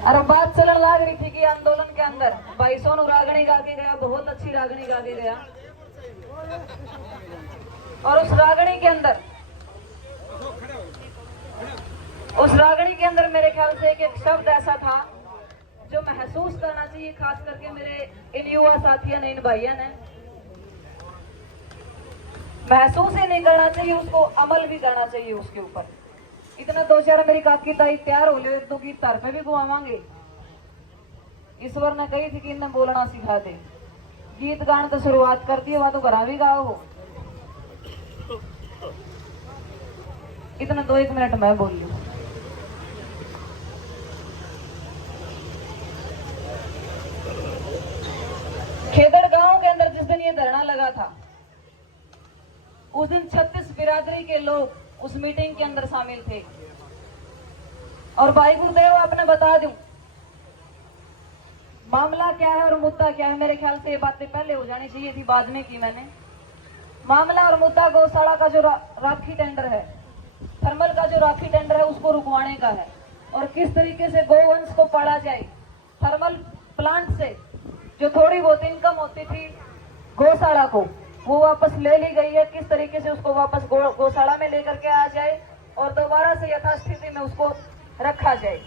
अरे बात चलन लाग रही थी कि आंदोलन के अंदर भाई सोनू रागनी गा के गया, बहुत अच्छी रागनी गा के गया। और उस रागनी के अंदर मेरे ख्याल से एक शब्द ऐसा था जो महसूस करना चाहिए, खास करके मेरे इन युवा साथियों ने, इन भाइयों ने महसूस ही नहीं करना चाहिए, उसको अमल भी करना चाहिए उसके ऊपर। इतना दो चार मेरी काकी ताई तैयार हो ले तो गीत तार पे भी गुआवांगे। ईश्वर ने कही थी कि इन्हें बोलना सिखा दे, गीत गाने तो शुरुआत कर दी, वहां तो घरा भी गाओ हो। इतना 2-1 मिनट मैं बोल लूं। खेदड़ गांव के अंदर जिस दिन ये धरना लगा था, उस दिन 36 बिरादरी के लोग उस मीटिंग के अंदर शामिल थे। और भाई गुरुदेव आपने बता दूं मामला क्या है और मुद्दा क्या है। मेरे ख्याल से ये बातें पहले हो जानी चाहिए थी, बाद में की मैंने। मामला और मुद्दा गौशाला का जो राखी टेंडर है, थर्मल का जो राखी टेंडर है, उसको रुकवाने का है। और किस तरीके से गोवंश को पाला जाए। थर्मल प्लांट से जो थोड़ी बहुत इनकम होती थी गौशाला को, वो वापस ले ली गई है। किस तरीके से उसको वापस गौशाला में लेकर के आ जाए और दोबारा से यथास्थिति में उसको रखा जाए,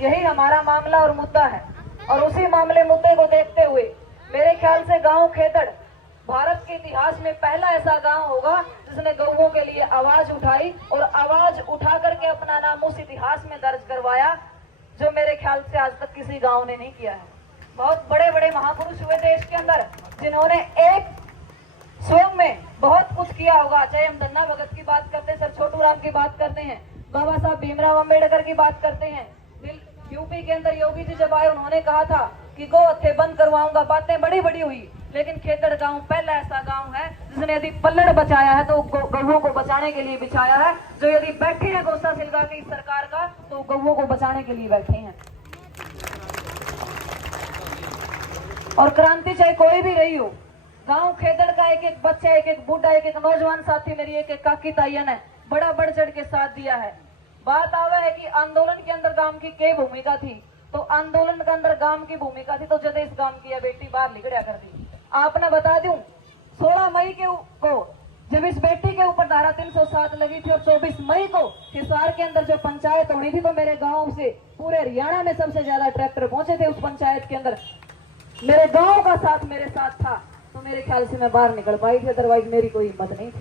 यही हमारा मामला और मुद्दा है। और उसी मामले मुद्दे को देखते हुए मेरे ख्याल से गांव खेदड़ भारत के इतिहास में पहला ऐसा गांव होगा जिसने गौओं के लिए आवाज उठाई और आवाज उठा करके अपना नाम उस इतिहास में दर्ज करवाया, जो मेरे ख्याल से आज तक किसी गांव ने नहीं किया है। बहुत बड़े बड़े महापुरुष हुए देश के अंदर जिन्होंने एक स्वयं में बहुत कुछ किया होगा। चाहे हम धन्ना भगत की बात करते हैं, सर छोटू राम की बात करते हैं, बाबा साहब भीमराव अंबेडकर की बात करते हैं। यूपी के अंदर योगी जी जब आए, उन्होंने कहा था कि गौ हत्या बंद करवाऊंगा। बातें बड़ी बड़ी हुई, लेकिन खेदड़ गांव पहला ऐसा गांव है जिसने यदि पल्लड़ बचाया है तो गौओं को बचाने के लिए बिछाया है। जो यदि बैठे हैं गौसा सिलगा की सरकार का, तो गौओं को बचाने के लिए बैठे हैं। और क्रांति चाहे कोई भी रही हो, गांव खेदड़ का एक एक बच्चा, एक एक बूढ़ा, एक एक नौजवान साथी, मेरी एक एक काकी ताइया ने बड़ा बढ़ चढ़ के साथ दिया है। बात आवा है कि आंदोलन के अंदर गांव की क्या भूमिका थी, तो आंदोलन के अंदर गांव की भूमिका थी तो जदे इस गांव की बेटी बाहर निकलिया कर दी। आपने बता दूं 16 मई को जब इस बेटी के ऊपर धारा 307 लगी थी और 24 मई को हिसार के अंदर जो पंचायत होनी थी, तो मेरे गांव से पूरे हरियाणा में सबसे ज्यादा ट्रैक्टर पहुंचे थे उस पंचायत के अंदर। मेरे गांव का साथ मेरे साथ था, तो मेरे ख्याल से मैं बाहर निकल पाई थी, अदरवाइज मेरी कोई हिम्मत नहीं थी।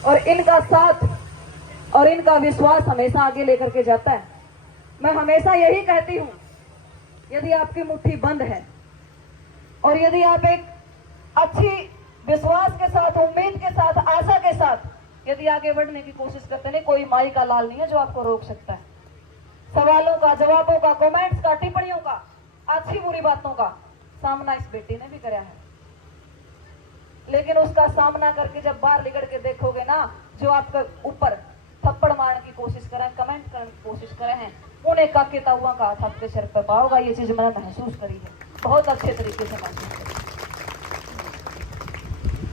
और इनका साथ और इनका विश्वास हमेशा आगे लेकर के जाता है। मैं हमेशा यही कहती हूं, यदि आपकी मुट्ठी बंद है और यदि आप एक अच्छी विश्वास के साथ, उम्मीद के साथ, आशा के साथ यदि आगे बढ़ने की कोशिश करते नहीं, कोई माई का लाल नहीं है जो आपको रोक सकता है। सवालों का, जवाबों का, कमेंट्स का, टिप्पणियों का, अच्छी बुरी बातों का सामना इस बेटी ने भी कराया है। लेकिन उसका सामना करके जब बाहर निकल के देखोगे ना, जो आपके ऊपर थप्पड़ मारने की कोशिश करें, कमेंट करने की कोशिश करे हैं, उन्हें काके ताऊआ का हाथ आपके सिर पे पाओगा। ये चीज मैंने महसूस करी है, बहुत अच्छे तरीके से महसूस करी।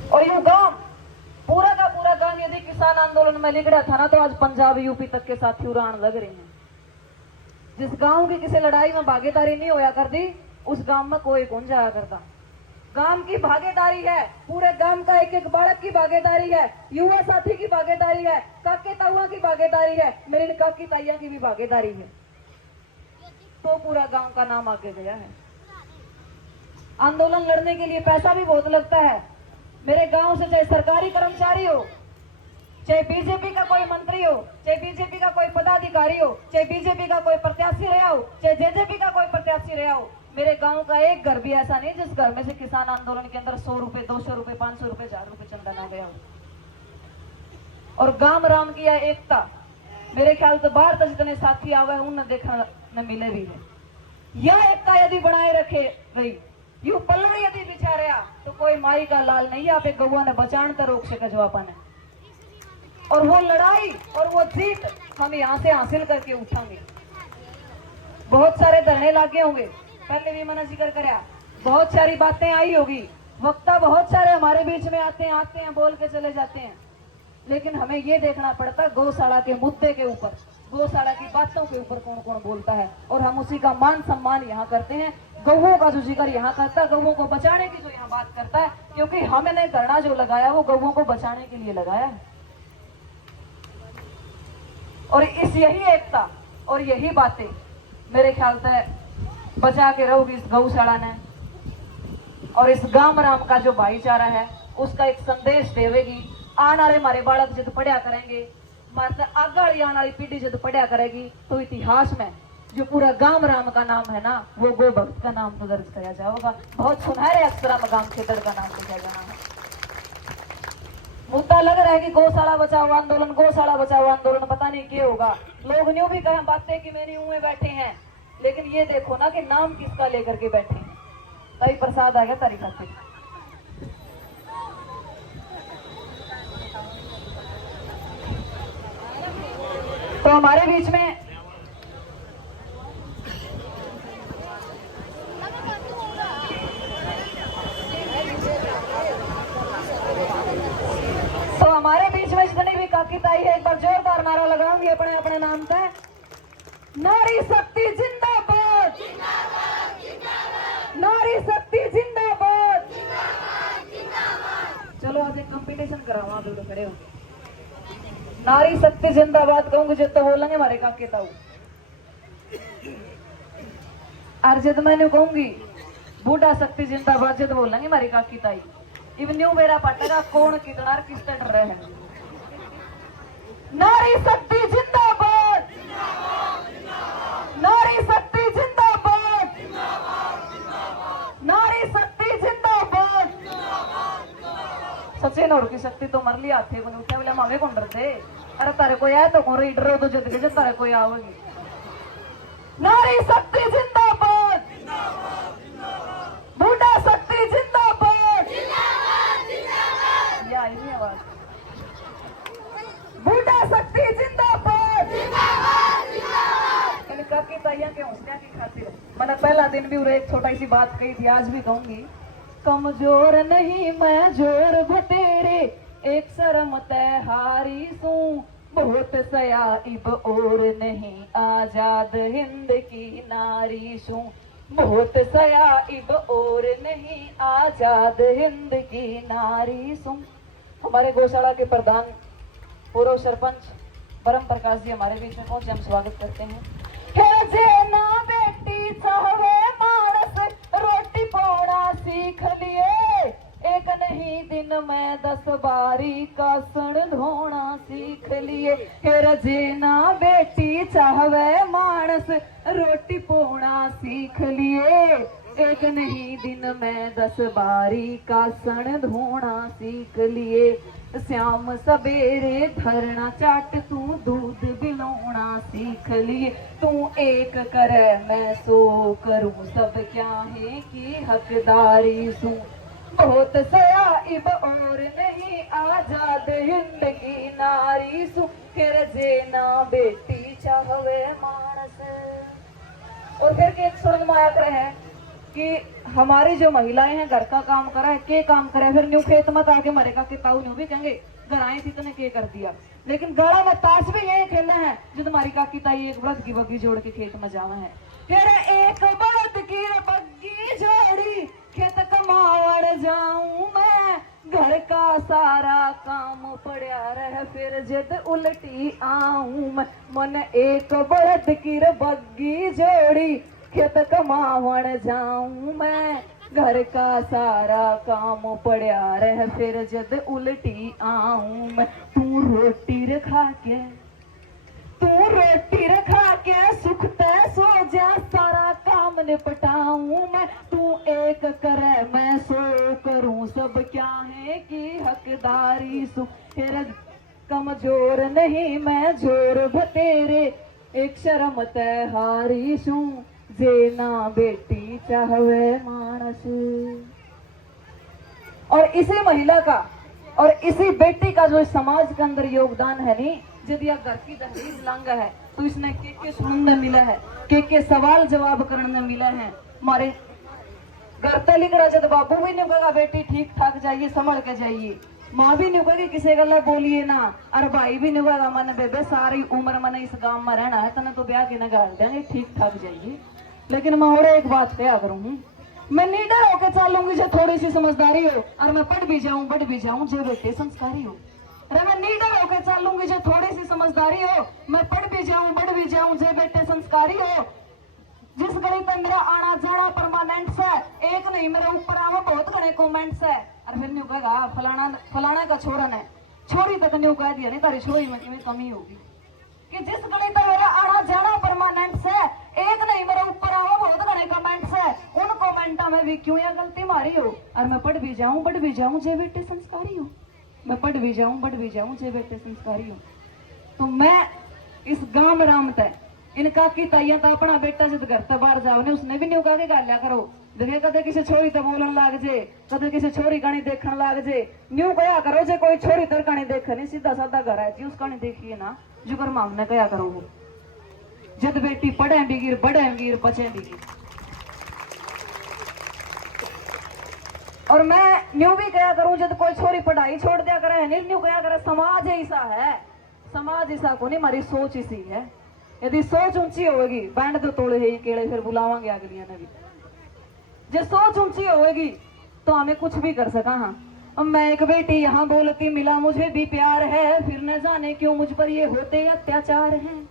और ये गांव पूरा का पूरा गांव यदि किसान आंदोलन में लिख रहा था ना, तो आज पंजाब यूपी तक के साथी उड़ान लग रहे हैं। जिस गांव की किसी लड़ाई में भागीदारी नहीं होया करती, उस गांव में कोई कौन जाया करता। गांव की भागीदारी है, पूरे गांव का एक एक बालक की भागीदारी है, युवा साथी की भागीदारी है, काके ताऊआ की भागीदारी है, मेरे काकी ताइया की भी भागीदारी है, तो पूरा गांव का नाम आगे गया है। आंदोलन लड़ने के लिए पैसा भी बहुत लगता है। मेरे गांव से चाहे सरकारी कर्मचारी हो, चाहे बीजेपी का कोई मंत्री हो, चाहे बीजेपी का कोई पदाधिकारी हो, चाहे बीजेपी का कोई प्रत्याशी रहा हो, चाहे जेजेपी का कोई प्रत्याशी रहा हो, मेरे गांव का एक घर भी ऐसा नहीं जिस घर में से किसान आंदोलन के अंदर 100 रुपए, 200 रुपए, 500 रुपए, 1000 रुपए चंदा ना गया हो। और गांव राम की यह एकता मेरे ख्याल से बाहर तक जितने साथी आवे हैं उन्हें देखने न मिले भी है। यह एकता यदि बनाए रखे गई, यू पल्लवी यदि बिछा रहा, तो कोई माई का लाल नहीं आप एक गौवा ने बचान तो रोक सके जवाबा ने। और वो लड़ाई और वो जीत हम यहाँ से हासिल करके उठाएंगे। बहुत सारे धरने लागे होंगे, पहले भी मैंने जिक्र कराया, बहुत सारी बातें आई होगी, वक्ता बहुत सारे हमारे बीच में आते हैं, बोल के चले जाते हैं, लेकिन हमें ये देखना पड़ता गौशाला के मुद्दे के ऊपर गौशाला की बातों के ऊपर कौन कौन बोलता है, और हम उसी का मान सम्मान यहाँ करते हैं। गौओं का जो जिक्र यहाँ करता है, गौओं को बचाने की जो यहाँ बात करता है, क्योंकि हमने धरना जो लगाया वो गौओं को बचाने के लिए लगाया है। और इस यही एकता और यही बातें मेरे ख्याल से बचा के रहोगी इस गौशाला ने, और इस गांव राम का जो भाईचारा है उसका एक संदेश देवेगी। आने वाले हमारे बालक जब पढ़िया करेंगे, मतलब आगे आने वाली पीढ़ी जब पढ़िया करेगी, तो इतिहास में जो पूरा गांव राम का नाम है ना, वो गो भक्त का नाम तो दर्ज किया जाएगा। बहुत सुनहरे अक्षरा में गांव खेतर का नाम लिखा जाना है। मुद्दा लग रहा है कि गौशाला बचाओ आंदोलन, गौशाला बचाओ आंदोलन, पता नहीं क्या होगा। लोग न्यू भी कहें बातें कि मेरी मुंह में बैठे हैं, लेकिन ये देखो ना कि नाम किसका लेकर के बैठे हैं। तभी प्रसाद आ गया तरीका से। तो हमारे बीच में जितनी भी काकी ताई है, एक बार जोरदार नारा लगाऊंगी अपने अपने नाम का। नारी शक्ति जिंदाबाद, नारी शक्ति जिंदाबाद। चलो आज एक कंपटीशन कराओ, आप लोग खड़े हो। नारी शक्ति जिंदाबाद कहूंगी जब तो बोलेंगे हमारे काके ताऊ, और जब मैंने कहूंगी बूढ़ा शक्ति जिंदाबाद जब बोलेंगे हमारी काकी ताई। इवन न्यू मेरा पटेगा कौन कितना किस डर रहे हैं। नारी शक्ति जिंदाबाद, नारी शक्ति जिंदाबाद, नारी शक्ति जिंदाबाद। सचिन और की शक्ति तो मर लिया थे, उठा बोले मावे कौन डरते। अरे तारे कोई आया तो कौन डरो तो जिद के जब तारे कोई आओगी। नारी शक्ति जिंदाबाद, बूढ़ा शक्ति जिंदाबाद, या नहीं आवाज। बूढ़ा शक्ति जिंदाबाद, काकी ताइया के हौसले की खातिर मैंने पहला दिन भी एक छोटा सी बात कही थी, आज भी कहूंगी। कमजोर नहीं मैं जोर भतेरे, एक शर्म तय हारी सू, बहुत सया इब और नहीं आजाद हिंद की नारी सू, बहुत सया इब और नहीं आजाद हिंद की नारी सू। हमारे गौशाला के प्रधान पूर्व सरपंच परम प्रकाश जी हमारे बीच में पहुंचे, हम स्वागत करते हैं। ना बेटी चाहे मानस रोटी पौड़ा सीख लिए, एक नहीं दिन में 10 बारी का सण धोना सीख लिए। ना बेटी चाहे मानस रोटी पौड़ा सीख लिए, एक नहीं दिन में 10 बारी का सण धोना सीख लिए। श्याम सवेरे धरना चाट तू दूध बिलोना सीख लिए, तू एक कर मैं सो करूं सब क्या है कि हकदारी सू, बहुत सया इब और नहीं आजाद हिंद की नारी सू, फिर जेना बेटी चाहवे मानस। और फिर के एक स्वर्ग माया कर है कि हमारी जो महिलाएं हैं घर का काम करा है, के काम करे, फिर न्यू खेत मत आके मरेगा कि ताऊ न्यू भी कहेंगे घर आई थी तूने के कर दिया। लेकिन गाड़ा में ताश भी यही खेलना है जो तुम्हारी काकी ताई एक बड़द की बग्गी जोड़ के खेत में जावा है। फिर एक बड़द की बग्गी जोड़ी खेत कमावड़ जाऊं मैं, घर का सारा काम पड़ा रह फिर जद उल्टी आऊं मैं। मन एक बड़द की बग्गी जोड़ी खेत कमावड़ जाऊं मैं, घर का सारा काम पड़ा रह फिर जद उल्टी आऊं मैं। तू रोटी रखा के, तू रोटी रखा के सुख ते सो जा, सारा काम निपटाऊं मैं। तू एक करे मैं सो करूं सब क्या है कि हकदारी सु, फिर कमजोर नहीं मैं जोर भतेरे, एक शर्म तय हारी सू, जेना बेटी चाहवे मानस। और इसी महिला का और इसी बेटी का जो समाज के अंदर योगदान है नी, यदि घर की दहलीज लांगा है तो इसने के सुनने मिला है, के सवाल जवाब करने मिला है। हमारे घर तलिक रजत बाबू भी ने कहा बेटी ठीक ठाक जाइए, संभल के जाइए। माँ भी नहीं कहेगी किसी गल बोलिए ना, और भाई भी नहीं कहेगा मन बेबे सारी उम्र मैंने इस गांव में रहना है, तने तो ब्याह के न गाल देंगे, ठीक ठाक जाइए। लेकिन मैं और एक बात क्या करूँ, मैं नीडर होके चलूंगी जो थोड़ी सी समझदारी हो, और मैं पढ़ भी जाऊं बढ़ भी जाऊं जो बेटे संस्कारी हो। अरे मैं नीडर होके चलूंगी जो थोड़ी सी समझदारी हो, मैं पढ़ भी जाऊं बढ़ भी जाऊं जो बेटे संस्कारी हो। जिस घड़ी तक मेरा आना जाना परमानेंट है, एक नहीं मेरे ऊपर आवा बहुत घने कमेंट्स है। और फिर न्यू कहेगा फलाना फलाना का छोरा ने छोरी तक न्यू कह दिया नहीं तारी छोरी में कितनी कमी होगी, कि जिस घड़ी तक मेरा आना जाना परमानेंट है, एक नहीं मेरे ऊपर आवा बहुत घने कमेंट्स है, उन कमेंटा में भी क्यों या गलती मारी हो। और मैं पढ़ भी जाऊं बढ़ भी जाऊं जे बेटे संस्कारी हो, मैं पढ़ भी जाऊं बढ़ भी जाऊं जे बेटे संस्कारी हो। तो मैं इस गांव राम तय इनका की ताइया तो अपना बेटा जब घर से बाहर जाओ ने उसने भी नहीं कहा के गालिया करो, देखे कदे किसी छोरी तो बोलन लाग जे, कदे किसी छोरी कहानी देखने लाग जे, न्यू कया करो जे कोई छोरी तर कहानी देखे नहीं, सीधा साधा घर है जी उस कहानी देखिए ना, जुगर मामने कया करो वो जद बेटी पढ़े भी गिर बढ़े भी गिर बचे भी गिर। और मैं न्यू भी कया करूं जब कोई छोरी पढ़ाई छोड़ दिया करे नहीं, न्यू कया करे समाज ऐसा है, समाज ऐसा को नहीं, हमारी सोच इसी है। यदि सोच ऊंची होगी बैंड तो तोड़े ही केड़े फिर बुलावांगे अगलिया ने भी, जो सोच ऊंची होगी तो हमें कुछ भी कर सका। हाँ मैं एक बेटी यहाँ बोलती मिला मुझे भी प्यार है, फिर न जाने क्यों मुझ पर ये होते अत्याचार हैं।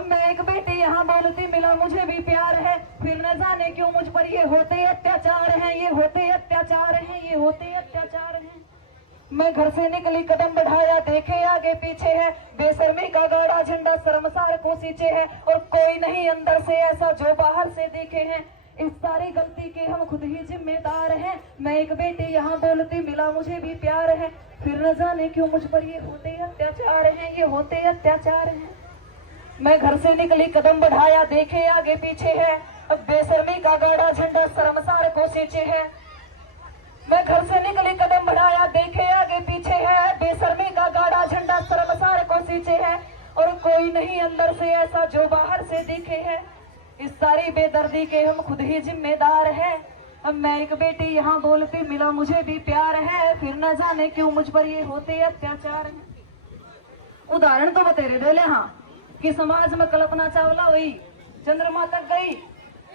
मैं एक बेटी यहाँ बोलती मिला मुझे भी प्यार है, फिर न जाने क्यों मुझ पर ये होते अत्याचार हैं, ये होते अत्याचार हैं, ये होते अत्याचार हैं। मैं घर से निकली कदम बढ़ाया देखे आगे पीछे है, बेशर्मी का गाड़ा झंडा शर्मसार को सींचे है, और कोई नहीं अंदर से ऐसा जो बाहर से देखे हैं, इस सारी गलती के हम खुद ही जिम्मेदार हैं। मैं एक बेटी यहाँ बोलती मिला मुझे भी प्यार है, फिर न जाने क्यों मुझ पर ये होते अत्याचार हैं, ये होते अत्याचार हैं। मैं घर से निकली कदम बढ़ाया देखे आगे पीछे है, अब बेशर्मी का गाड़ा झंडा शर्मसार को सींचे है। मैं घर से निकली कदम बढ़ाया देखे आगे पीछे है, बेशर्मी का गाड़ा झंडा शर्मसार को सींचे है, और कोई नहीं अंदर से ऐसा जो बाहर से दिखे है। इस सारी बेदर्दी के हम खुद ही जिम्मेदार हैं। अब मैं एक बेटी यहाँ बोलती मिला मुझे भी प्यार है, फिर न जाने क्यों मुझ पर ये होते अत्याचार हैं। उदाहरण तो बतेरे दे ले हाँ कि समाज में कल्पना चावला हुई चंद्रमा तक गई,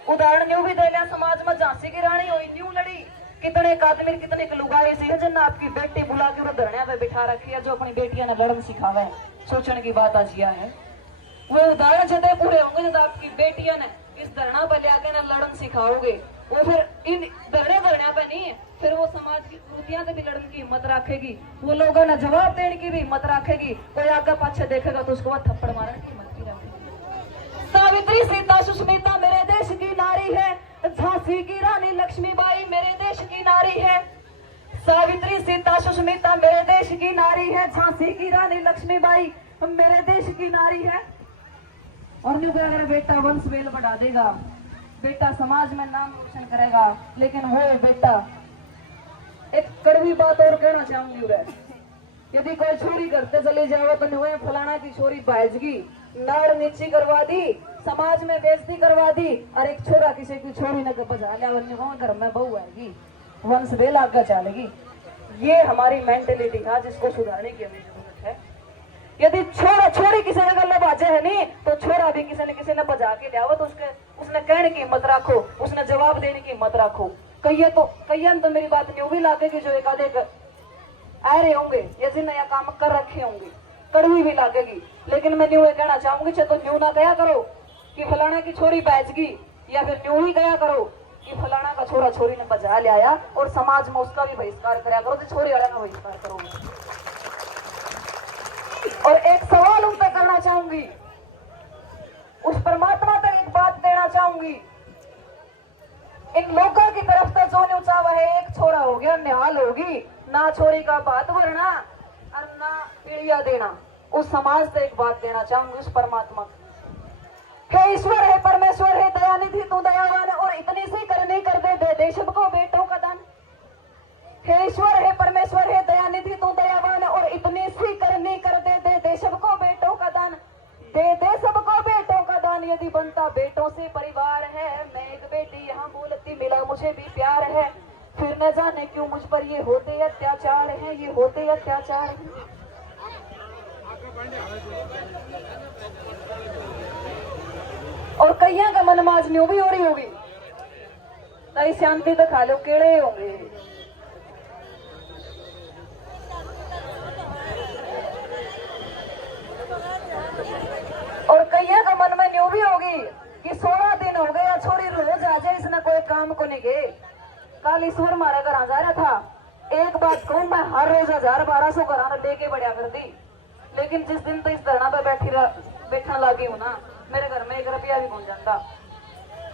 उदाहरण न्यू भी दे लिया समाज में झांसी की रानी हुई न्यू लड़ी, कितने कादमिर कितने लुगाई सी है जिन्ना आपकी बेटी बुला के धरने पे बिठा रखी है, जो अपनी बेटियां ने लड़न सिखावे है, सोचने की बात आज यह है। वो उदाहरण जब पूरे होंगे जब आपकी बेटियां ने इस धरना पर लिया ना लड़न सिखाओगे, वो फिर इन धरने पे नहीं फिर वो समाज की कुरुतियां से भी लड़न की हिम्मत रखेगी, वो लोगों ने जवाब देने की भी हिम्मत रखेगी, कोई आगे पाछे देखेगा तो उसको थप्पड़ मारने की हिम्मत भी रखेगी। सावित्री सीता सुष्मिता मेरे देश की नारी है, झांसी की रानी लक्ष्मीबाई मेरे देश की नारी है। सावित्री सीता सुष्मिता मेरे देश की नारी है, झांसी की रानी लक्ष्मीबाई मेरे देश की नारी है। और न्यू अगर बेटा वंश वेल बढ़ा देगा, बेटा समाज में नाम रोशन करेगा, लेकिन वो बेटा एक कड़वी बात और कहना चाहूंगी वे, यदि कोई छोरी करते चले जाओ तो नुए फलाना की छोरी बाजगी नाड़ नीची करवा दी, समाज में बेइज्जती करवा दी, और एक छोरा किसी की छोरी ने बजा लिया घर में बहू आएगी, वंश वेल आगे चलेगी। ये हमारी मेंटेलिटी है जिसको सुधारने की हमें जरूरत है। यदि छोरा छोरी किसी ने गले बाजे है नहीं तो छोरा भी किसी ने बजा के लिया तो उसने कहने की हिम्मत रखो, उसने जवाब देने की हिम्मत रखो। कईयन तो मेरी बात न्यू भी लागेगी जो एक आधे आ रहे होंगे या जिन्हें यह काम कर रखे होंगे, कड़वी भी लागेगी, लेकिन मैं न्यू ये कहना चाहूंगी तो न्यू ना कया करो कि फलाना की छोरी बैचगी, या फिर न्यू ही कया करो कि फलाना का छोरा छोरी ने बजा लिया और समाज में उसका भी बहिष्कार कराया करो, तो छोरी वाला का बहिष्कार करोगे। और एक सवाल उन पर करना चाहूंगी, उस परमात्मा तक एक बात देना चाहूंगी, इन लोगों की तरफ से जो न्यूचा वह एक छोरा हो गया निहाल होगी, ना छोरी का बात भरना और ना पीड़िया देना। उस समाज से एक बात देना चाहूंगी उस परमात्मा हे ईश्वर है परमेश्वर है दयानिधि तू दयावान, और इतनी सी करनी कर दे दे सबको बेटों का दान। हे ईश्वर है परमेश्वर है दयानिधि तू दयावान, और इतनी सी करनी कर दे सबको बेटों का दान, दे सबको बेटों का दान। यदि बनता बेटों से परिवार है, मैं एक बेटी यहाँ बोलती मिला मुझे भी प्यार है, फिर न जाने क्यों मुझ पर ये होते अत्याचार हैं, ये होते अत्याचार हैं। और कईया का मन माज न्यू भी हो रही होगी, ताई शांति तो खा लो केड़े होंगे। और कईया का मन में न्यू भी होगी कि 16 दिन हो गया छोरी रोज आ जाए, इसने कोई काम को नहीं गए। कल ईश्वर मारे घर जा रहा था, एक बात कहूं, मैं हर रोज 1000-1200 घर लेके बढ़िया कर दी, लेकिन जिस दिन तो इस धरना पे बैठने लगी हूं ना, मेरे घर में 1 रुपया भी पहुंच जाता।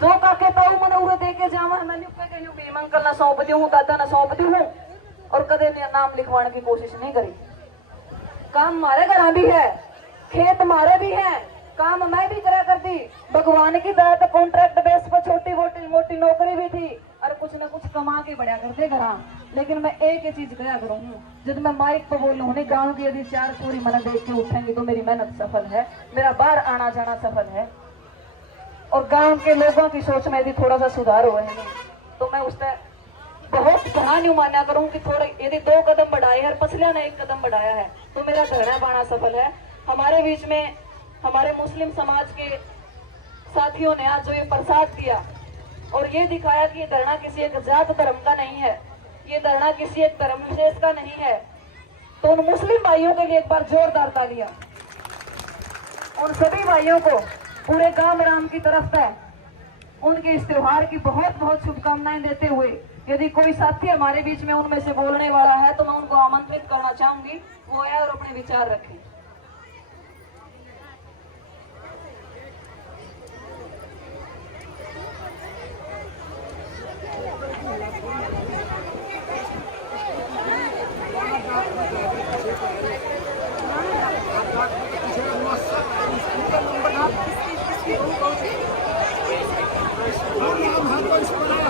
जो काके ताऊ मैंने उरे दे के जावा, मैंने भीम अंकल ना सौंप दी हूँ, दादा ना सौंप दी हूँ, और कदे नाम लिखवाने की कोशिश नहीं करी। काम मारे घर भी है, खेत मारे भी है, काम मैं भी करा करती, भगवान की दया तो कॉन्ट्रैक्ट बेस पर छोटी मोटी नौकरी भी थी, और कुछ न कुछ कमा के बढ़िया करते घर। लेकिन मैं एक ही चीज करा करूँ, जब मैं माइक पर बोल रहा गाँव की यदि 4 छोरी मन देख के उठेंगी तो मेरी मेहनत सफल है, मेरा बाहर आना जाना सफल है। और गांव के लोगों की सोच में यदि थोड़ा सा सुधार हुए नहीं तो मैं उससे बहुत बड़ा न्यू मान्या करूं कि थोड़े यदि 2 कदम बढ़ाए है, पछलिया ने 1 कदम बढ़ाया है, तो मेरा धरना बाणा सफल है। हमारे बीच में हमारे मुस्लिम समाज के साथियों ने आज जो ये प्रसाद दिया और ये दिखाया कि ये धरना किसी एक जात धर्म का नहीं है, ये धरना किसी एक धर्म विशेष का नहीं है, तो उन मुस्लिम भाइयों के लिए एक बार जोरदार तालियां। उन सभी भाइयों को पूरे गांव राम की तरफ से उनके इस त्योहार की बहुत बहुत शुभकामनाएं देते हुए, यदि कोई साथी हमारे बीच में उनमें से बोलने वाला है तो मैं उनको आमंत्रित करना चाहूंगी, वो आए और अपने विचार रखें।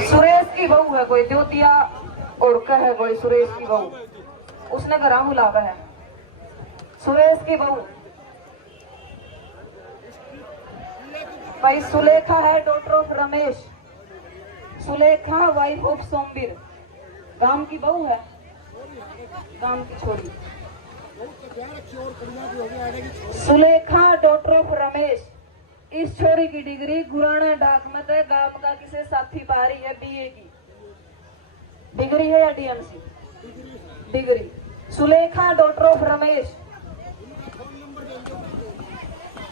सुरेश की बहू है कोई, द्योतिया ओढ़कर है कोई, सुरेश की बहू, उसने घर बुलावा है। सुरेश की बहू भाई सुलेखा है, daughter of Ramesh, Sulekha wife of Somvir, गांव की बहू है, गांव की छोरी। सुलेखा डॉटर ऑफ रमेश, इस छोरी की डिग्री गुराना डाक मत है, गांव का किसी साथी पा रही है, बीए की डिग्री है या DMC degree. Sulekha daughter of Ramesh,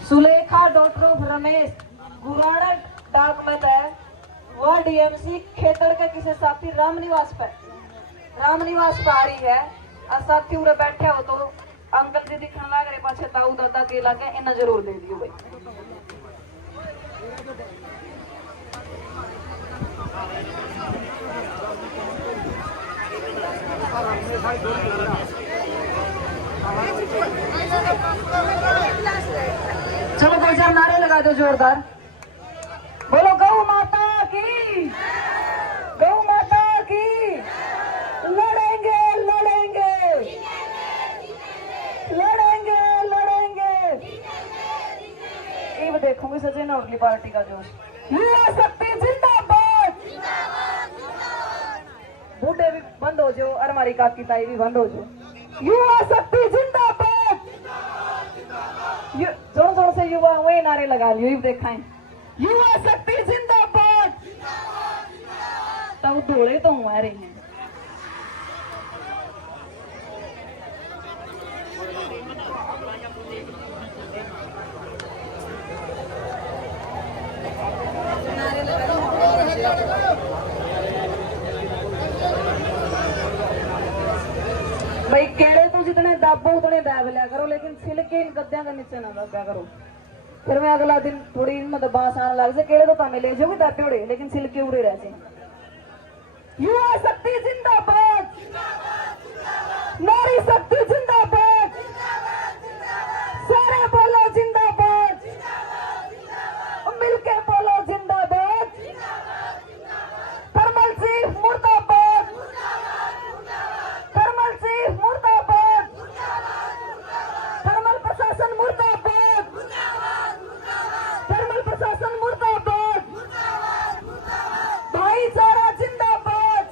Sulekha daughter of Ramesh Gurana डाक मत है, वह डीएमसी खेतड़ के किसी साथी रामनिवास पे आ रही है। और साथी उरे बैठे हो तो अंकल जी दिखने लग रहे पाछे ताऊ दादा के लागे, इन्हें जरूर दे दियो भाई। चलो भाई साहब नारे लगा दो जोरदार, बोलो गौ माता की, गौ माता की, लड़ेंगे लड़ेंगे लड़ेंगे लड़ेंगे। ये देखूंगी सचिन और पार्टी का जोश। युवा शक्ति जिंदाबाद, बूढ़े भी बंद हो जाओ और हमारी काकी ताई भी बंद हो जाओ। युवा शक्ति जिंदाबाद, जोर जोर से युवा वही नारे लगा लियो, देखाएं युवा शक्ति जिंदाबाद, तब दौड़े तो हुआ रही हैं। भाई केड़े तो जितने दाबो उतने दाब लिया करो, लेकिन छिलके इन गद्दों के नीचे ना दबा करो, फिर मैं अगला दिन थोड़ी मतलब बांस आने लग जाए। केड़े तो तामे ले जाओगे दाबे उड़े, लेकिन छिलके उड़े रह जाए। युवा शक्ति जिंदाबाद, नारी शक्ति जिंदाबाद, सारे बोलो जिंदाबाद, मिलके बोलो जिंदाबाद, थर्मल चीफ मुर्दाबाद, थर्मल चीफ मुर्दाबाद, थर्मल प्रशासन मुर्दाबाद, थर्मल प्रशासन मुर्दाबाद, भाईचारा जिंदाबाद,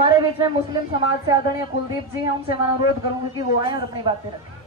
हमारे बीच में मुस्लिम समाज से आदरणीय कुलदीप जी हैं, उनसे मैं अनुरोध करूंगी कि वो आए और अपनी बातें रखें।